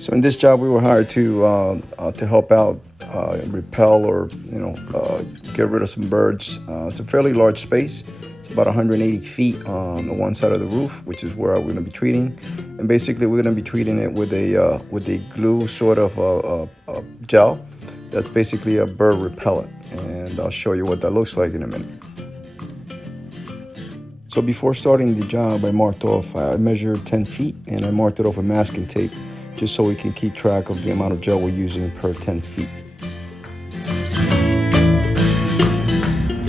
So in this job, we were hired to help out, repel or get rid of some birds. It's a fairly large space. It's about 180 feet on the one side of the roof, which is where we're going to be treating. And basically, we're going to be treating it with a glue sort of gel. That's basically a bird repellent, and I'll show you what that looks like in a minute. So before starting the job, I measured 10 feet and I marked it off with masking tape, just so we can keep track of the amount of gel we're using per 10 feet.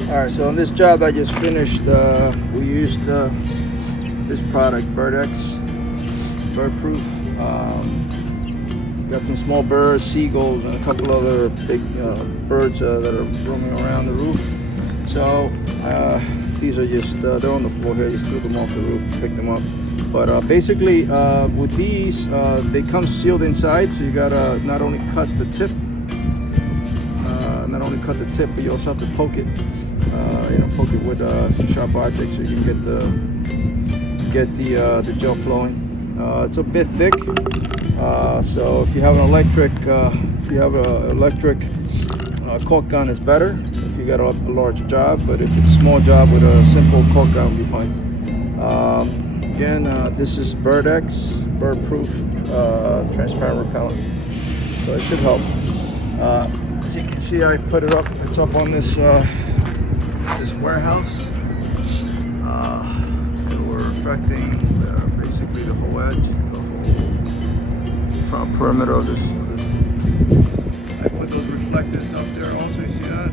All right, so on this job that I just finished, we used this product, Birdex, bird proof. Got some small birds, seagulls, and a couple other big birds that are roaming around the roof. So these are just, they're on the floor here, just threw them off the roof to pick them up. But basically with these, they come sealed inside, so you gotta not only cut the tip, but you also have to poke it, poke it with some sharp objects so you can get the gel flowing. It's a bit thick, so if you have an electric, caulk gun is better if you got a large job, but if it's a small job with a simple caulk gun will be fine. Again, this is Birdex, bird proof, transparent repellent, so it should help. As you can see, I put it up, it's up on this this warehouse, and we're reflecting basically the whole edge, the whole perimeter of this. I put those reflectors up there also, you see that?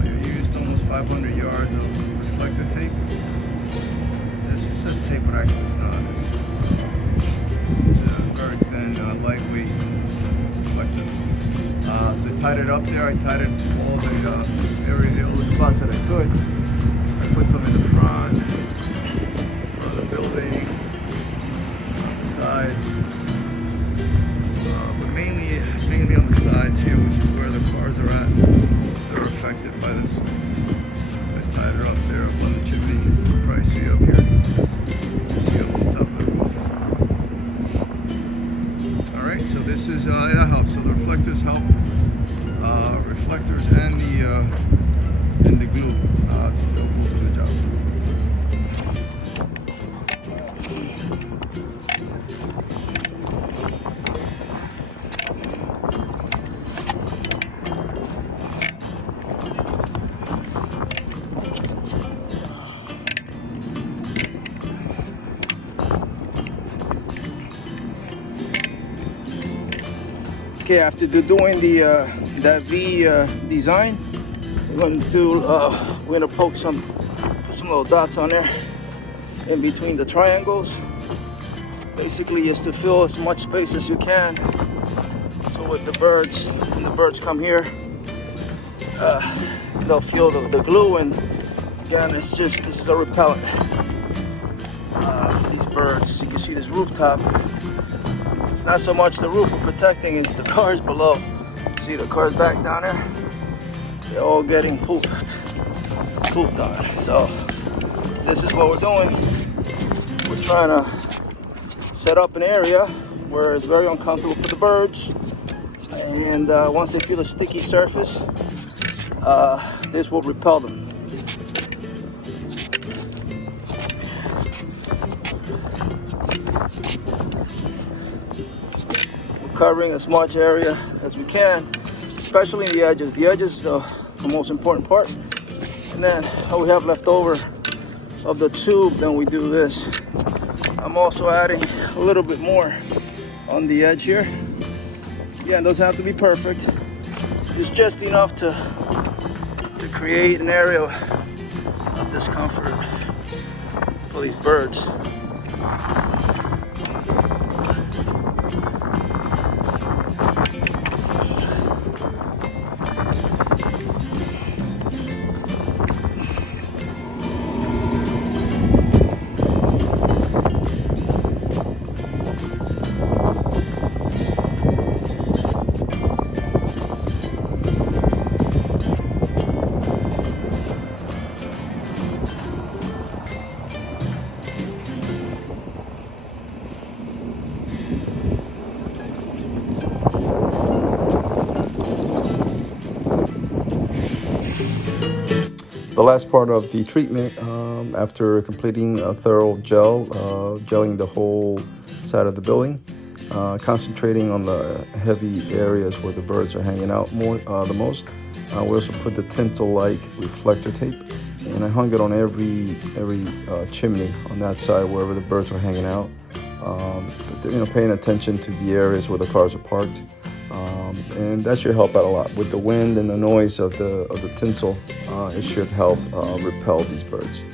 I used almost 500 yards of reflector tape. It says tape, but actually it's not. It's a very thin, lightweight reflector. So I tied it up there. I tied it to all the spots that I could. I put some in the front of the building, on the sides. But mainly on the sides here, which is where the cars are at. They're affected by this. I tied her up there up on the chimney. You can probably see up here. You see up on top of the roof. Alright, so this is, that helps. So the reflectors help. Reflectors and the glue to do the job. Okay, after doing that V design, we're gonna put some little dots on there in between the triangles. Basically, is to fill as much space as you can. So with the birds, when the birds come here, they'll feel the glue, and again, this is a repellent for these birds. You can see this rooftop. It's not so much the roof we're protecting, it's the cars below. See the cars back down there? They're all getting pooped on. So this is what we're doing. We're trying to set up an area where it's very uncomfortable for the birds. And once they feel a sticky surface, this will repel them. Covering as much area as we can, especially the edges. The edges are the most important part. And then what we have left over of the tube, then we do this. I'm also adding a little bit more on the edge here. Again, it doesn't have to be perfect. It's just enough to create an area of discomfort for these birds. The last part of the treatment, after completing a thorough gelling the whole side of the building, concentrating on the heavy areas where the birds are hanging out the most. We also put the tinsel-like reflector tape, and I hung it on every chimney on that side wherever the birds were hanging out. Paying attention to the areas where the cars are parked, and that should help out a lot with the wind and the noise of the tinsel. It should help repel these birds.